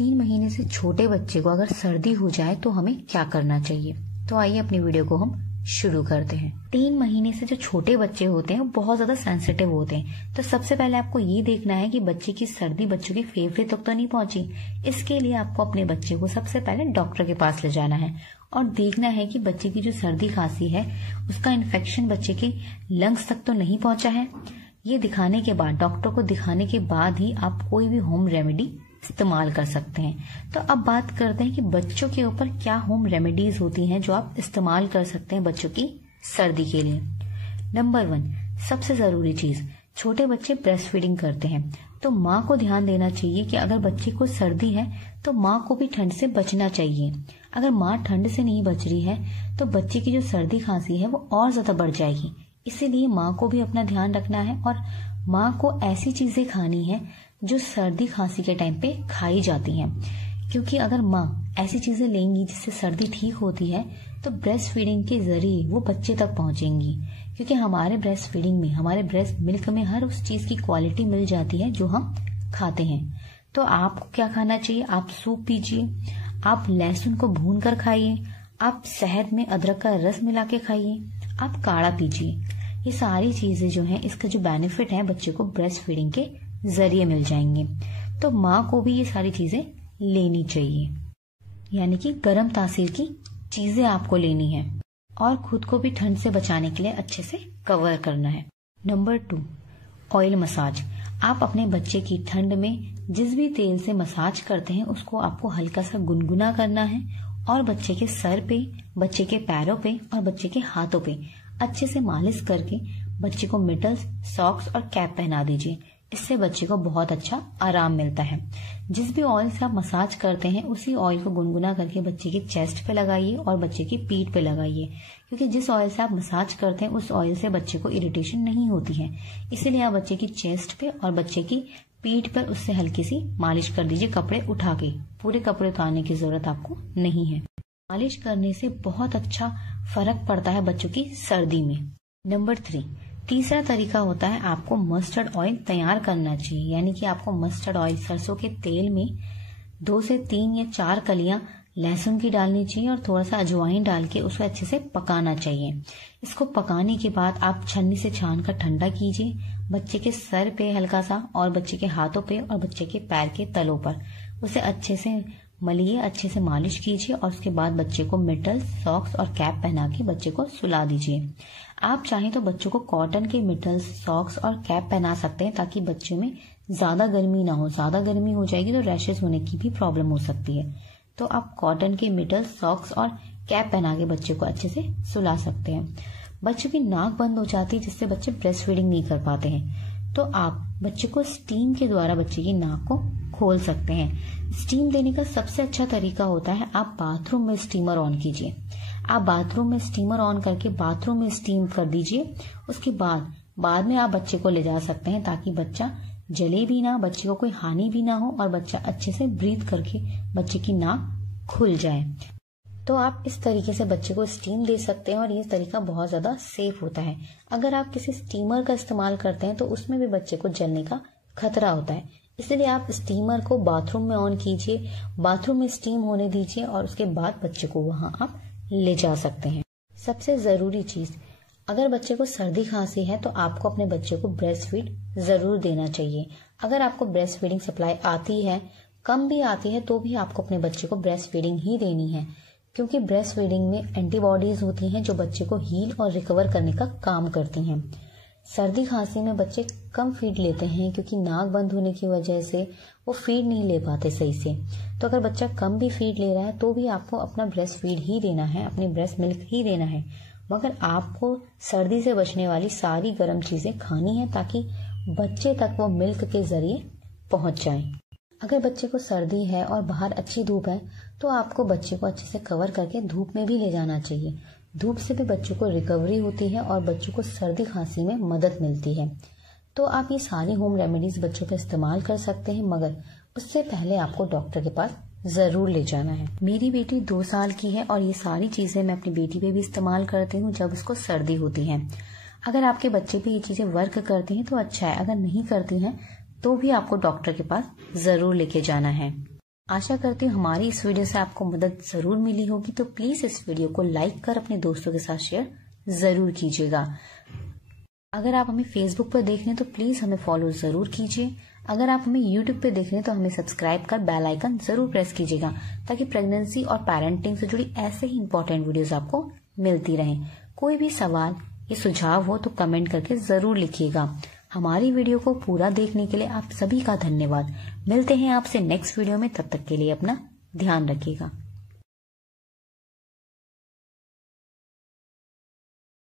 3 महीने से छोटे बच्चे को अगर सर्दी हो जाए तो हमें क्या करना चाहिए। तो आइए अपनी वीडियो को हम शुरू करते हैं। 3 महीने से जो छोटे बच्चे होते हैं वो बहुत ज्यादा सेंसिटिव होते हैं। तो सबसे पहले आपको ये देखना है कि बच्चे की सर्दी बच्चों के फेफड़े तक तो नहीं पहुंची। इसके लिए आपको अपने बच्चे को सबसे पहले डॉक्टर के पास ले जाना है और देखना है कि बच्चे की जो सर्दी खांसी है उसका इन्फेक्शन बच्चे के लंग्स तक तो नहीं पहुंचा है। ये दिखाने के बाद, डॉक्टर को दिखाने के बाद ही आप कोई भी होम रेमेडी इस्तेमाल कर सकते हैं। तो अब बात करते हैं कि बच्चों के ऊपर क्या होम रेमेडीज होती हैं जो आप इस्तेमाल कर सकते हैं बच्चों की सर्दी के लिए। नंबर 1, सबसे जरूरी चीज, छोटे बच्चे ब्रेस्ट फीडिंग करते हैं तो माँ को ध्यान देना चाहिए कि अगर बच्चे को सर्दी है तो माँ को भी ठंड से बचना चाहिए। अगर माँ ठंड से नहीं बच रही है तो बच्चे की जो सर्दी खांसी है वो और ज्यादा बढ़ जाएगी। इसीलिए माँ को भी अपना ध्यान रखना है और माँ को ऐसी चीजें खानी है जो सर्दी खांसी के टाइम पे खाई जाती हैं, क्योंकि अगर माँ ऐसी चीजें लेंगी जिससे सर्दी ठीक होती है तो ब्रेस्ट फीडिंग के जरिए वो बच्चे तक पहुंचेंगी। क्योंकि हमारे ब्रेस्ट फीडिंग में, हमारे ब्रेस्ट मिल्क में हर उस चीज की क्वालिटी मिल जाती है जो हम खाते हैं। तो आपको क्या खाना चाहिए? आप सूप पीजिए, आप लहसुन को भून कर खाइए, आप शहद में अदरक का रस मिला के खाइए, आप काढ़ा पीजिए। ये सारी चीजें जो है, इसका जो बेनिफिट है बच्चे को ब्रेस्ट फीडिंग के जरिए मिल जाएंगे। तो माँ को भी ये सारी चीजें लेनी चाहिए, यानी कि गर्म तासीर की चीजें आपको लेनी है और खुद को भी ठंड से बचाने के लिए अच्छे से कवर करना है। Number 2, oil massage. आप अपने बच्चे की ठंड में जिस भी तेल से मसाज करते हैं उसको आपको हल्का सा गुनगुना करना है और बच्चे के सर पे, बच्चे के पैरों पे और बच्चे के हाथों पे अच्छे से मालिश करके बच्चे को मिटल्स, सॉक्स और कैप पहना दीजिए। इससे बच्चे को बहुत अच्छा आराम मिलता है। जिस भी ऑयल से आप मसाज करते हैं उसी ऑयल को गुनगुना करके बच्चे की चेस्ट पे लगाइए और बच्चे की पीठ पे लगाइए, क्योंकि जिस ऑयल से आप मसाज करते हैं उस ऑयल से बच्चे को इरिटेशन नहीं होती है। इसीलिए आप बच्चे की चेस्ट पे और बच्चे की पीठ पर उससे हल्की सी मालिश कर दीजिए, कपड़े उठा के। पूरे कपड़े उतारने की जरूरत आपको नहीं है। मालिश करने से बहुत अच्छा फर्क पड़ता है बच्चों की सर्दी में। नंबर 3, तीसरा तरीका होता है आपको मस्टर्ड ऑयल तैयार करना चाहिए। यानी कि आपको मस्टर्ड ऑयल, सरसों के तेल में 2 से 3 या 4 कलियां लहसुन की डालनी चाहिए और थोड़ा सा अजवाइन डाल के उसको अच्छे से पकाना चाहिए। इसको पकाने के बाद आप छन्नी से छान कर ठंडा कीजिए बच्चे के सर पे हल्का सा और बच्चे के हाथों पे और बच्चे के पैर के तलों पर। उसे अच्छे से मलिए, अच्छे से मालिश कीजिए और उसके बाद बच्चे को मिटल्स, सॉक्स और कैप पहना के बच्चे को सुला दीजिए। आप चाहें तो बच्चों को कॉटन के मिटल्स, सॉक्स और कैप पहना सकते हैं ताकि बच्चे में ज्यादा गर्मी ना हो। ज्यादा गर्मी हो जाएगी तो रैशेस होने की भी प्रॉब्लम हो सकती है। तो आप कॉटन के मिटल्स, सॉक्स और कैप पहना के बच्चे को अच्छे से सुला सकते हैं। बच्चों की नाक बंद हो जाती है जिससे बच्चे ब्रेस्ट फीडिंग नहीं कर पाते हैं, तो आप बच्चे को स्टीम के द्वारा बच्चे की नाक को खोल सकते हैं। स्टीम देने का सबसे अच्छा तरीका होता है आप बाथरूम में स्टीमर ऑन कीजिए। आप बाथरूम में स्टीमर ऑन करके बाथरूम में स्टीम कर दीजिए। उसके बाद में आप बच्चे को ले जा सकते हैं ताकि बच्चा जले भी ना, बच्चे को कोई हानि भी ना हो और बच्चा अच्छे से ब्रीथ करके बच्चे की नाक खुल जाए। तो आप इस तरीके से बच्चे को स्टीम दे सकते हैं और ये तरीका बहुत ज्यादा सेफ होता है। अगर आप किसी स्टीमर का इस्तेमाल करते हैं तो उसमें भी बच्चे को जलने का खतरा होता है। इसलिए आप स्टीमर को बाथरूम में ऑन कीजिए, बाथरूम में स्टीम होने दीजिए और उसके बाद बच्चे को वहां आप ले जा सकते हैं। सबसे जरूरी चीज, अगर बच्चे को सर्दी खांसी है तो आपको अपने बच्चे को ब्रेस्ट फीड जरूर देना चाहिए। अगर आपको ब्रेस्ट फीडिंग सप्लाई आती है, कम भी आती है, तो भी आपको अपने बच्चे को ब्रेस्ट फीडिंग ही देनी है, क्योंकि ब्रेस्ट फीडिंग में एंटीबॉडीज होती हैं जो बच्चे को हील और रिकवर करने का काम करती हैं। सर्दी खांसी में बच्चे कम फीड लेते हैं क्योंकि नाक बंद होने की वजह से वो फीड नहीं ले पाते सही से। तो अगर बच्चा कम भी फीड ले रहा है तो भी आपको अपना ब्रेस्ट फीड ही देना है, अपनी ब्रेस्ट मिल्क ही देना है, मगर आपको सर्दी से बचने वाली सारी गर्म चीजें खानी है ताकि बच्चे तक वो मिल्क के जरिए पहुंच जाए। अगर बच्चे को सर्दी है और बाहर अच्छी धूप है तो आपको बच्चे को अच्छे से कवर करके धूप में भी ले जाना चाहिए। धूप से भी बच्चों को रिकवरी होती है और बच्चों को सर्दी खांसी में मदद मिलती है। तो आप ये सारी होम रेमेडीज बच्चों पे इस्तेमाल कर सकते हैं, मगर उससे पहले आपको डॉक्टर के पास जरूर ले जाना है। मेरी बेटी 2 साल की है और ये सारी चीजें मैं अपनी बेटी पे भी इस्तेमाल करती हूँ जब उसको सर्दी होती है। अगर आपके बच्चे पे ये चीजें वर्क करती हैं तो अच्छा है, अगर नहीं करती हैं तो भी आपको डॉक्टर के पास जरूर लेके जाना है। आशा करती हूँ हमारी इस वीडियो से आपको मदद जरूर मिली होगी, तो प्लीज इस वीडियो को लाइक कर अपने दोस्तों के साथ शेयर जरूर कीजिएगा। अगर आप हमें फेसबुक पर देख रहे हैं तो प्लीज हमें फॉलो जरूर कीजिए। अगर आप हमें यूट्यूब पे देख रहे हैं तो हमें सब्सक्राइब कर बेल आइकन जरूर प्रेस कीजिएगा, ताकि प्रेगनेंसी और पेरेंटिंग से जुड़ी ऐसे ही इंपॉर्टेंट वीडियोस आपको मिलती रहें। कोई भी सवाल या सुझाव हो तो कमेंट करके जरूर लिखिएगा। हमारी वीडियो को पूरा देखने के लिए आप सभी का धन्यवाद। मिलते हैं आपसे नेक्स्ट वीडियो में, तब तक के लिए अपना ध्यान रखिएगा।